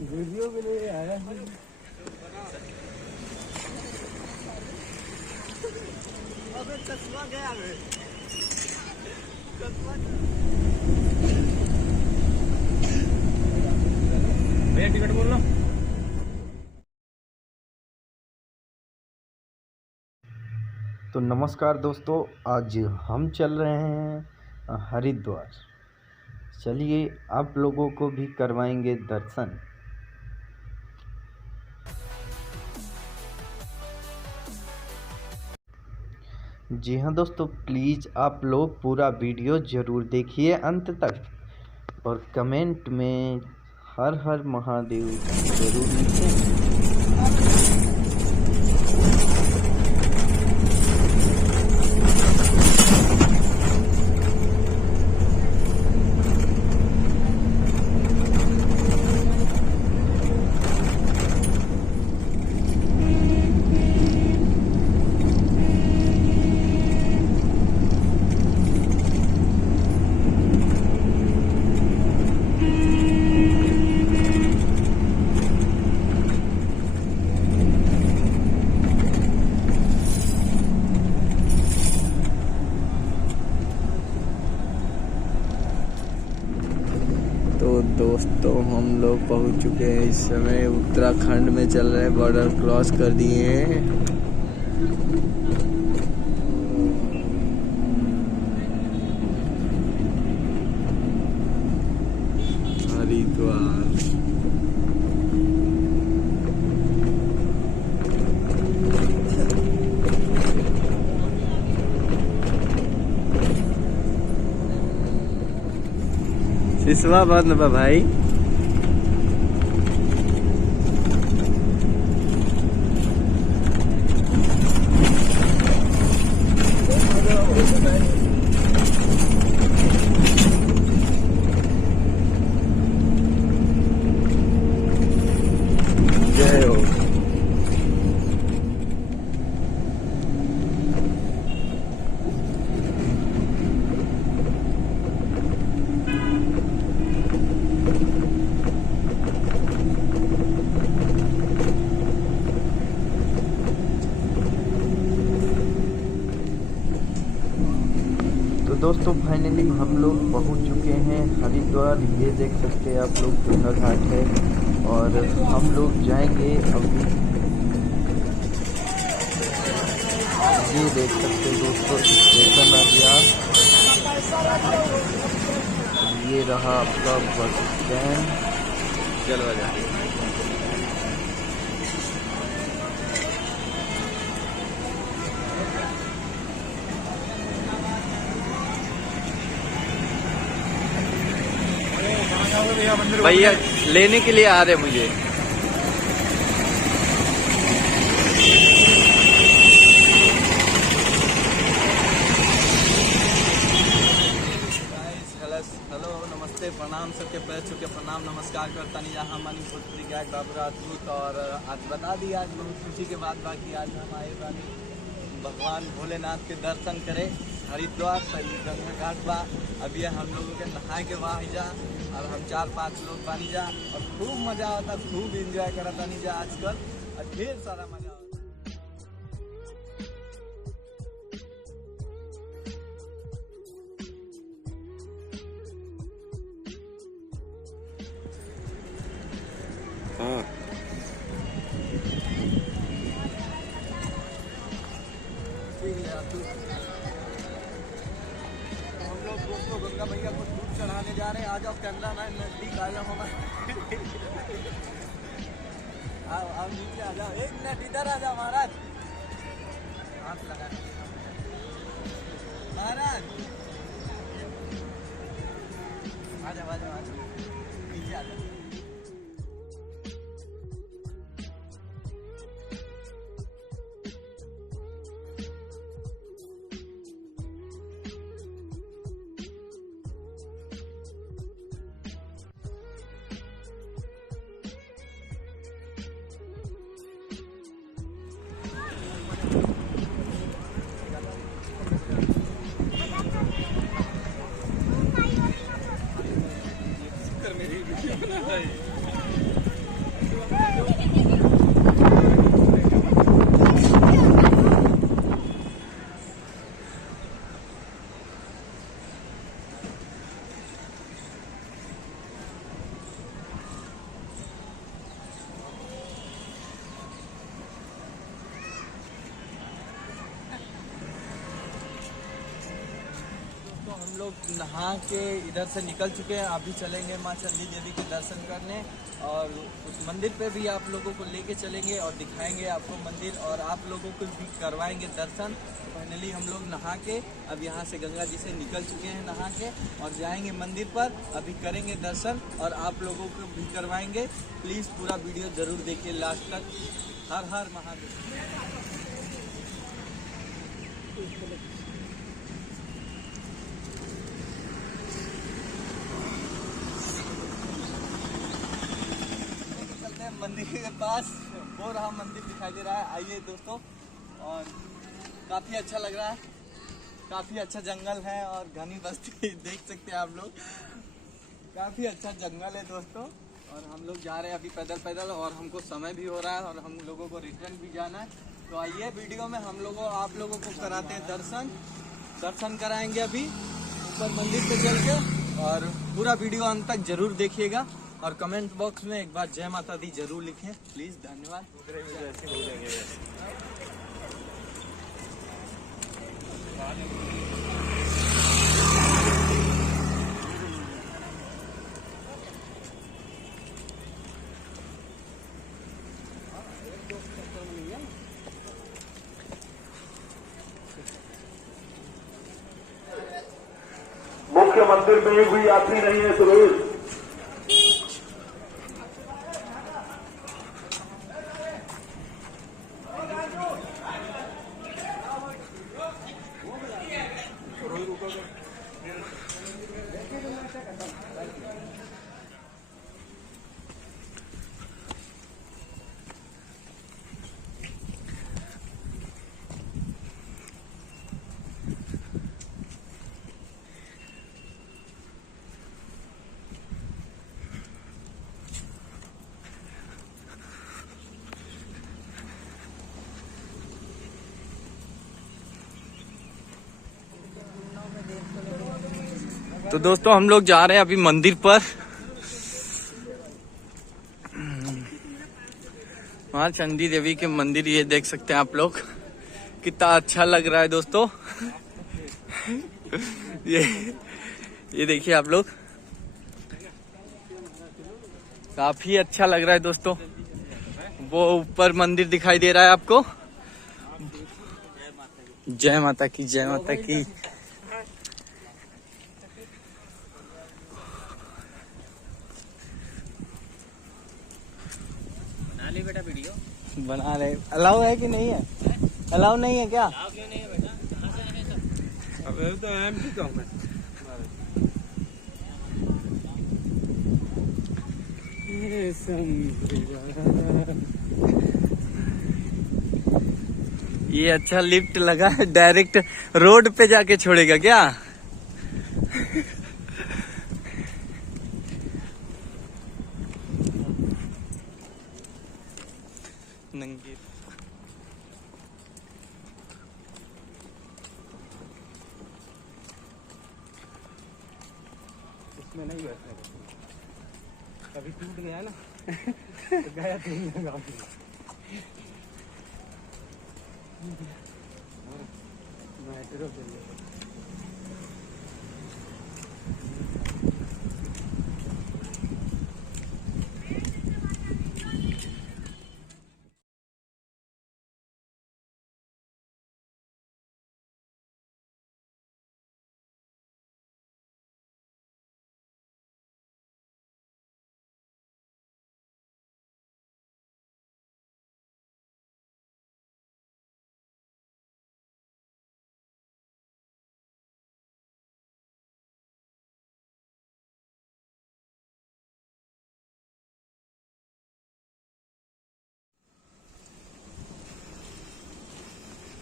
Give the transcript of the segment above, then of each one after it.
Video के लिए आया है। अबे चश्मा गया है। भैया टिकट बोल लो। तो नमस्कार दोस्तों, आज हम चल रहे हैं हरिद्वार। चलिए आप लोगों को भी करवाएंगे दर्शन। जी हाँ दोस्तों, प्लीज़ आप लोग पूरा वीडियो ज़रूर देखिए अंत तक और कमेंट में हर हर महादेव ज़रूर लिखें। तो दोस्तों हम लोग पहुंच चुके हैं। इस समय उत्तराखंड में चल रहे हैं, बॉर्डर क्रॉस कर दिए हैं। हरिद्वार सिसवा बंद बा भाई। जय हो। तो दोस्तों फाइनली हम लोग पहुंच चुके हैं हरिद्वार। ये देख सकते हैं आप लोग गंगा घाट है और हम लोग जाएंगे अभी। ये देख सकते हैं दोस्तों स्टेशन आ गया। ये रहा आपका बस स्टैंड। चलो जा भैया लेने के लिए आ रहे मुझे। हेलो नमस्ते प्रणाम सबके पैर छू के प्रणाम नमस्कार करता नहीं जहाँ हमारी भोजपुरी गायक बाबू राजपूत। और आज बता दी, आज बहुत खुशी के बाद बाकी आज हम आए बानी भगवान भोलेनाथ के दर्शन करे हरिद्वार। गंगा घाट बा, अभी हम लोगों के नहाए के वहाँ जा और हम 4-5 लोग बानी जा और खूब मजा आता, खूब एंजॉय करता नहीं जा आजकल और ढेर सारा मजा आता। हाँ हम लोग दोस्तों गंगा भैया को दूध चढ़ाने जा रहे हैं। आ जाओ कैमरा मैन नजदीक आ जाओ हमारे। आओ नीचे आ जाओ, 1 मिनट इधर आ जाओ महाराज। हाथ लगा महाराज, आ जाओ नीचे आ जाओ। हम लोग नहा के इधर से निकल चुके हैं। अभी चलेंगे माँ चंडी देवी के दर्शन करने और उस मंदिर पे भी आप लोगों को लेके चलेंगे और दिखाएंगे आपको मंदिर, और आप लोगों को भी करवाएंगे दर्शन। फाइनली हम लोग नहा के अब यहाँ से गंगा जी से निकल चुके हैं नहा के, और जाएंगे मंदिर पर। अभी करेंगे दर्शन और आप लोगों को भी करवाएंगे। प्लीज़ पूरा वीडियो ज़रूर देखिए लास्ट तक। हर हर महादेव। मंदिर के पास वो रहा मंदिर दिखाई दे रहा है। आइए दोस्तों, और काफ़ी अच्छा लग रहा है। काफ़ी अच्छा जंगल है और घनी बस्ती देख सकते हैं आप लोग। काफ़ी अच्छा जंगल है दोस्तों, और हम लोग जा रहे हैं अभी पैदल पैदल, और हमको समय भी हो रहा है और हम लोगों को रिटर्न भी जाना है। तो आइए वीडियो में हम लोगों आप लोगों को कराते हैं दर्शन कराएंगे अभी ऊपर मंदिर पे चल के, और पूरा वीडियो अंत तक जरूर देखिएगा। और कमेंट बॉक्स में एक बार जय माता दी जरूर लिखें प्लीज। धन्यवाद। मुख्य मंदिर में एक भी यात्री नहीं है सुरेश। तो दोस्तों हम लोग जा रहे हैं अभी मंदिर पर। माँ चंडी देवी के मंदिर, ये देख सकते हैं आप लोग, कितना अच्छा लग रहा है दोस्तों। ये देखिए आप लोग, काफी अच्छा लग रहा है दोस्तों। वो ऊपर मंदिर दिखाई दे रहा है आपको। जय माता की, जय माता की। बेटा वीडियो बना रहे, अलाउ है कि नहीं है? अलाउ नहीं है क्या? अलाउ क्यों नहीं है बेटा? कहाँ से आने सब? अबे तो एमपी का हूं मैं। ये अच्छा लिफ्ट लगा है, डायरेक्ट रोड पे जाके छोड़ेगा क्या? नंगे इसमें नहीं बैठने का, कभी टूट गया ना तो गया तो नहीं लगा। मेट्रो के लिए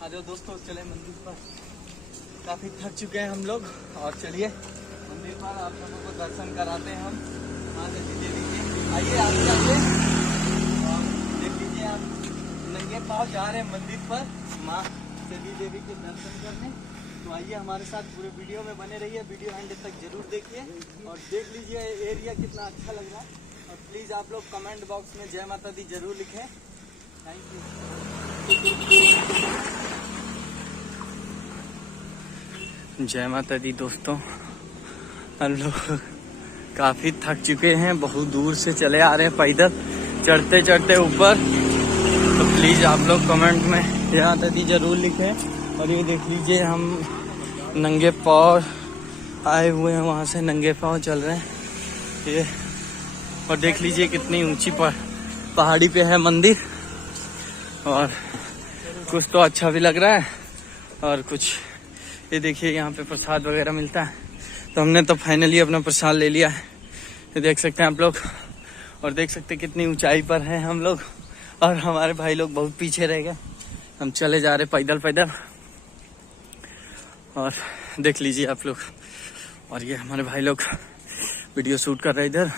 आ जाओ दोस्तों, चले मंदिर पर। काफी थक चुके हैं हम लोग, और चलिए मंदिर पर आप लोगों को दर्शन कराते हैं हम माँ चंडी देवी के। आइए आगे आइए, और देख लीजिए आप नंगे पाँव जा रहे हैं मंदिर पर माँ चंडी देवी के दर्शन करने। तो आइए हमारे साथ पूरे वीडियो में बने रहिए, वीडियो एंड तक जरूर देखिए और देख लीजिए एरिया कितना अच्छा लग रहा है। और प्लीज़ आप लोग कमेंट बॉक्स में जय माता दी जरूर लिखें। Thank you. जय माता दी दोस्तों, हम लोग काफ़ी थक चुके हैं, बहुत दूर से चले आ रहे हैं पैदल चढ़ते चढ़ते ऊपर। तो प्लीज़ आप लोग कमेंट में जय माता दी जरूर लिखें। और ये देख लीजिए हम नंगे पाँव आए हुए हैं, वहाँ से नंगे पाँव चल रहे हैं ये। और देख लीजिए कितनी ऊंची पहाड़ी पे है मंदिर, और कुछ तो अच्छा भी लग रहा है और कुछ ये देखिए यहाँ पे प्रसाद वगैरह मिलता है। तो हमने तो फाइनली अपना प्रसाद ले लिया है, ये देख सकते हैं आप लोग। और देख सकते हैं कितनी ऊंचाई पर हैं हम लोग, और हमारे भाई लोग बहुत पीछे रह गए। हम चले जा रहे पैदल पैदल, और देख लीजिए आप लोग। और ये हमारे भाई लोग वीडियो शूट कर रहे हैं इधर।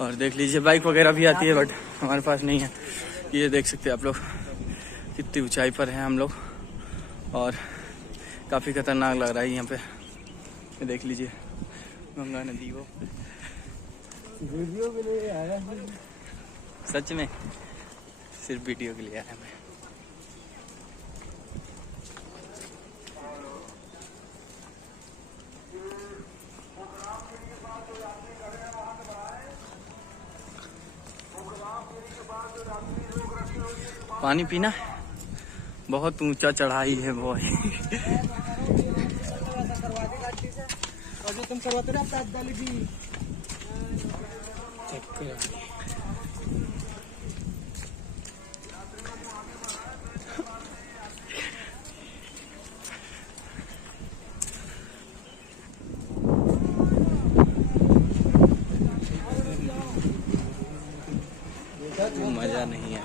और देख लीजिए बाइक वगैरह भी आती है, बट हमारे पास नहीं है। ये देख सकते हैं आप लोग कितनी ऊंचाई पर हैं हम लोग, और काफ़ी खतरनाक लग रहा है यहाँ पे। ये देख लीजिए गंगा नदी, वो वीडियो के लिए आया है, सच में सिर्फ वीडियो के लिए आया मैं। पानी पीना, बहुत ऊंचा चढ़ाई है वो। तुम करवाते ना मजा नहीं है।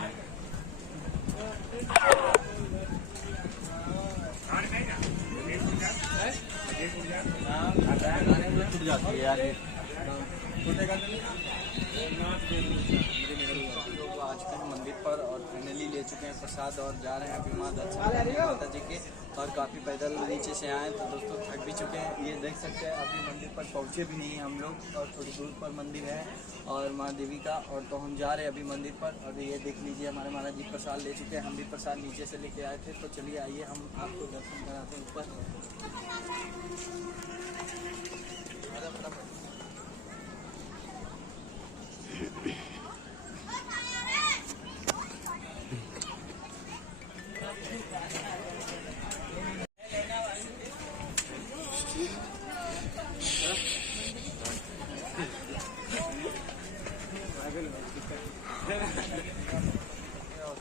आज के मंदिर पर और फाइनली ले चुके हैं प्रसाद, और जा रहे हैं अभी माँ दर्शन माता जी के। और काफ़ी पैदल नीचे से आए तो दोस्तों थक भी चुके हैं। ये देख सकते हैं अभी मंदिर पर पहुँचे भी नहीं हम लोग, और थोड़ी दूर पर मंदिर है और माँ देवी का। और तो हम जा रहे हैं अभी मंदिर पर। और ये देख लीजिए हमारे महाराज जी प्रसाद ले चुके हैं, हम भी प्रसाद नीचे से लेके आए थे। तो चलिए आइए हम आपको दर्शन कराते हैं ऊपर।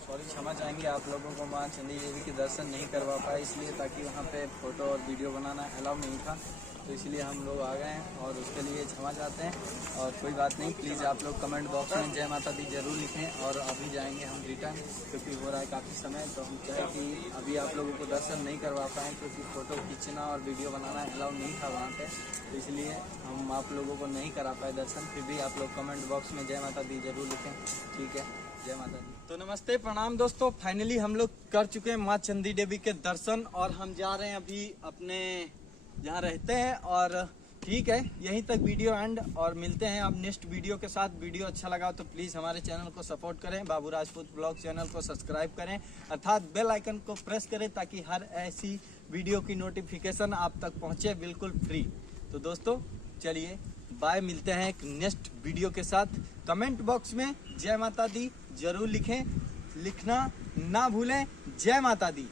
सॉरी, क्षमा चाहेंगे आप लोगों को, माँ चंडी देवी के दर्शन नहीं करवा पाए इसलिए, ताकि वहाँ पे फ़ोटो और वीडियो बनाना अलाउ नहीं था, तो इसलिए हम लोग आ गए हैं और उसके लिए क्षमा चाहते हैं। और कोई बात नहीं, प्लीज़ आप लोग कमेंट बॉक्स में जय माता दी जरूर लिखें। और अभी जाएंगे हम रिटर्न, क्योंकि हो रहा है काफ़ी समय। तो हम चाहे कि अभी आप लोगों को दर्शन नहीं करवा पाएँ, क्योंकि फ़ोटो खींचना और वीडियो बनाना अलाउ नहीं था वहाँ पर, तो इसलिए हम आप लोगों को नहीं करा पाए दर्शन। फिर भी आप लोग कमेंट बॉक्स में जय माता दी जरूर लिखें, ठीक है? जय माता दी। तो नमस्ते प्रणाम दोस्तों, फाइनली हम लोग कर चुके हैं माँ चंडी देवी के दर्शन, और हम जा रहे हैं अभी अपने जहाँ रहते हैं। और ठीक है, यहीं तक वीडियो एंड, और मिलते हैं अब नेक्स्ट वीडियो के साथ। वीडियो अच्छा लगा तो प्लीज़ हमारे चैनल को सपोर्ट करें, बाबू राजपूत ब्लॉग चैनल को सब्सक्राइब करें, अर्थात बेल आइकन को प्रेस करें, ताकि हर ऐसी वीडियो की नोटिफिकेशन आप तक पहुँचे बिल्कुल फ्री। तो दोस्तों चलिए बाय, मिलते हैं एक नेक्स्ट वीडियो के साथ। कमेंट बॉक्स में जय माता दी जरूर लिखें, लिखना ना भूलें। जय माता दी।